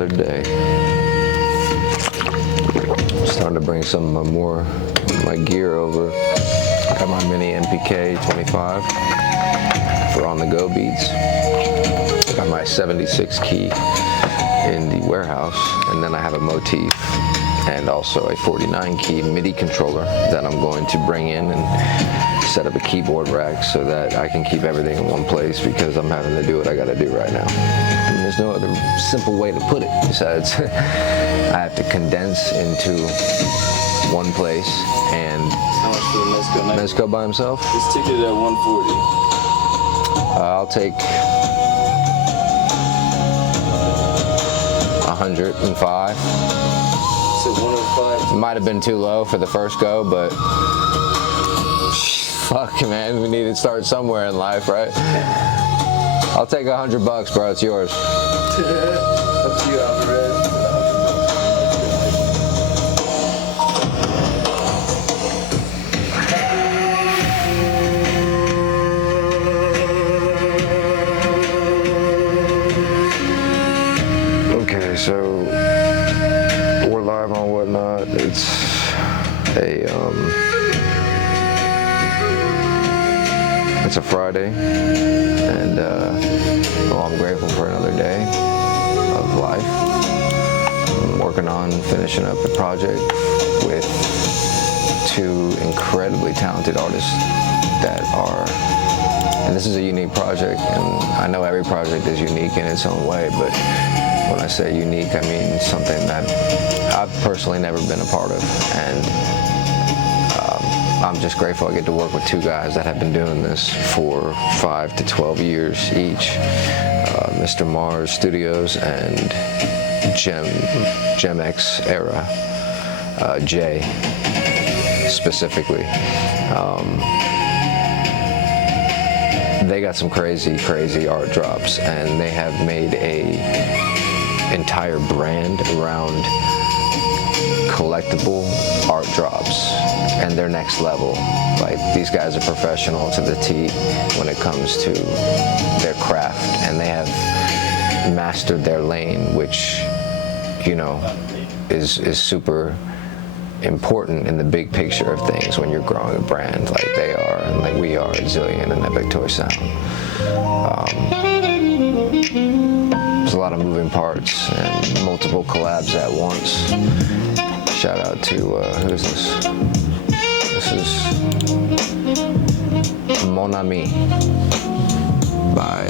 another day. Starting to bring some more of my gear over. Got my mini MPK 25 for on-the-go beats. Got my 76 key in the warehouse, and then I have a motif and also a 49 key MIDI controller that I'm going to bring in and set up a keyboard rack so that I can keep everything in one place, because I'm having to do what I got to do right now. And there's no other simple way to put it besides I have to condense into one place. And how much for the Mezco? Mezco by himself? It's ticketed at 140. I'll take 105. So 105. Might have been too low for the first go, but fuck, man, we need to start somewhere in life, right? I'll take $100, bro. It's yours. Up to you, Alvarez. Okay, so we're live on Whatnot. It's a Friday, and well, I'm grateful for another day of life. I'm working on finishing up the project with two incredibly talented artists that are, and this is a unique project, and I know every project is unique in its own way, but when I say unique, I mean something that I've personally never been a part of, and I'm just grateful I get to work with two guys that have been doing this for 5 to 12 years each, Mr. Mars Studios and 𝐒𝐲𝐓 era, Jay specifically. They got some crazy art drops, and they have made a entire brand around collectible art drops, and they're next level. Like, these guys are professional to the T when it comes to their craft, and they have mastered their lane, which, you know, is super important in the big picture of things when you're growing a brand like they are, and like we are at Zillion and Epic Toy Sound. There's a lot of moving parts and multiple collabs at once. Shout out to, who is this? This is Mon Ami by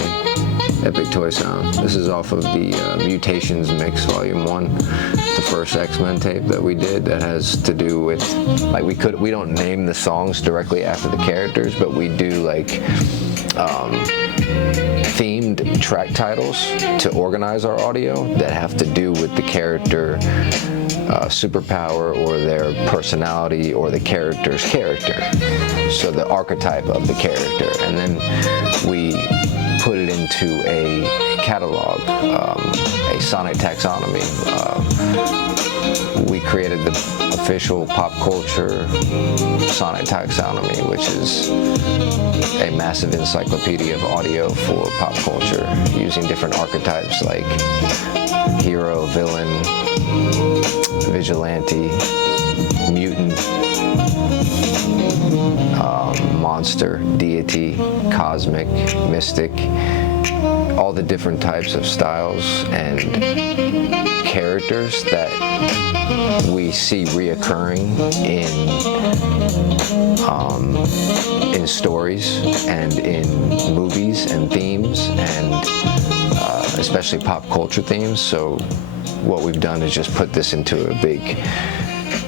Epic Toy Sound. This is off of the Mutations Mix Volume 1, the first X-Men tape that we did, that has to do with, like, we don't name the songs directly after the characters, but we do like themed track titles to organize our audio that have to do with the character superpower or their personality or the character's character, so the archetype of the character, and then we put it into a catalog, a sonic taxonomy. We created the official pop culture sonic taxonomy, which is a massive encyclopedia of audio for pop culture, using different archetypes like hero, villain, vigilante, mutant, monster, deity, cosmic, mystic, all the different types of styles and characters that we see reoccurring in stories and in movies and themes, and especially pop culture themes. So what we've done is just put this into a big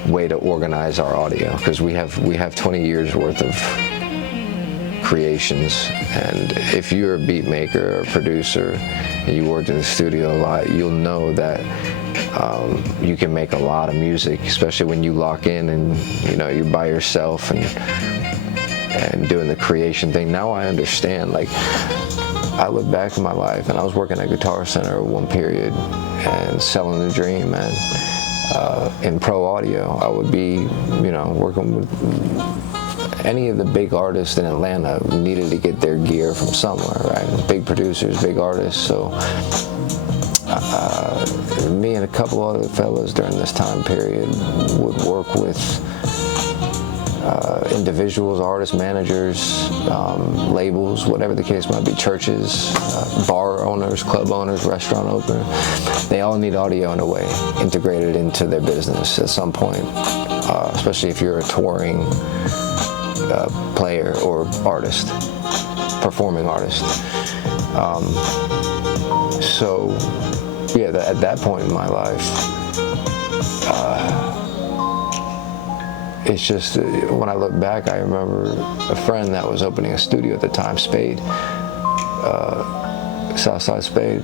way to organize our audio, because we have 20 years worth of creations, and if you're a beat maker or a producer and you worked in the studio a lot, you'll know that you can make a lot of music, especially when you lock in and, you know, you're by yourself and doing the creation thing. Now I understand. Like, I look back in my life, and I was working at Guitar Center one period and selling the dream, man. In pro audio, I would be, you know, working with any of the big artists in Atlanta. Needed to get their gear from somewhere, right? Big producers, big artists. So me and a couple other fellows during this time period would work with individuals, artists, managers, labels, whatever the case might be, churches, bar owners, club owners, restaurant owners. They all need audio in a way integrated into their business at some point, especially if you're a touring player or artist, performing artist. So, yeah, at that point in my life, it's just, when I look back, I remember a friend that was opening a studio at the time, Spade, Southside Spade.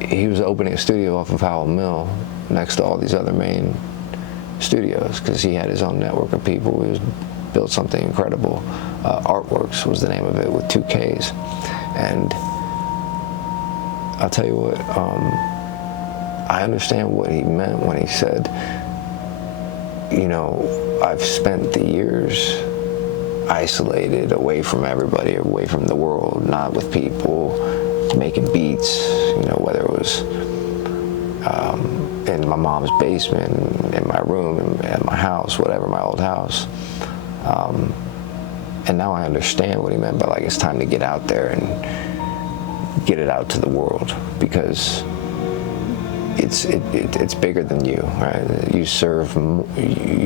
He was opening a studio off of Howell Mill next to all these other main studios because he had his own network of people. He was built something incredible. Artworks was the name of it, with 2 Ks. And I'll tell you what, I understand what he meant when he said, you know, I've spent the years isolated, away from everybody, away from the world, not with people, making beats, you know, whether it was in my mom's basement, in my room, at my house, whatever, my old house. And now I understand what he meant by, like, it's time to get out there and get it out to the world, because it's bigger than you, right? You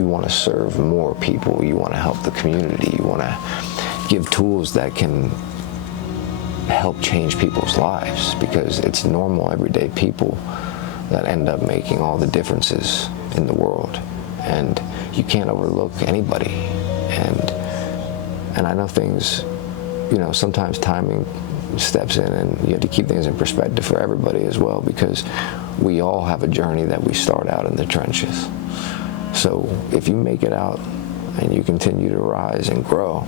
want to serve more people. You want to help the community. You want to give tools that can help change people's lives, because it's normal, everyday people that end up making all the differences in the world. And you can't overlook anybody. And I know things, you know, sometimes timing steps in, and you have to keep things in perspective for everybody as well, because we all have a journey that we start out in the trenches. So if you make it out and you continue to rise and grow,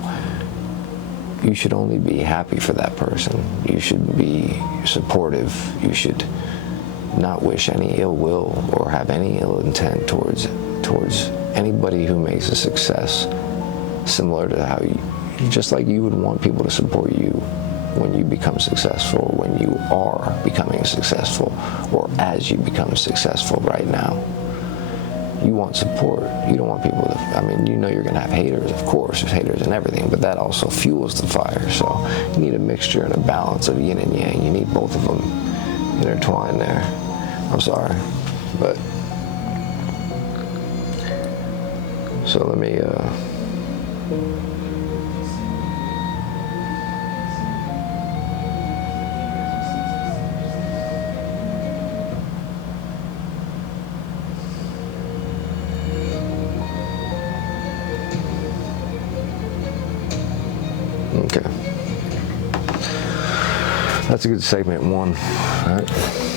you should only be happy for that person. You should be supportive. You should not wish any ill will or have any ill intent towards anybody who makes a success, similar to how just like you would want people to support you when you become successful, when you are becoming successful, or as you become successful right now. You want support. You don't want people to, I mean, you know you're going to have haters, of course. There's haters and everything, but that also fuels the fire. So you need a mixture and a balance of yin and yang. You need both of them intertwined there. I'm sorry, but so let me okay. That's a good segment 1. All right.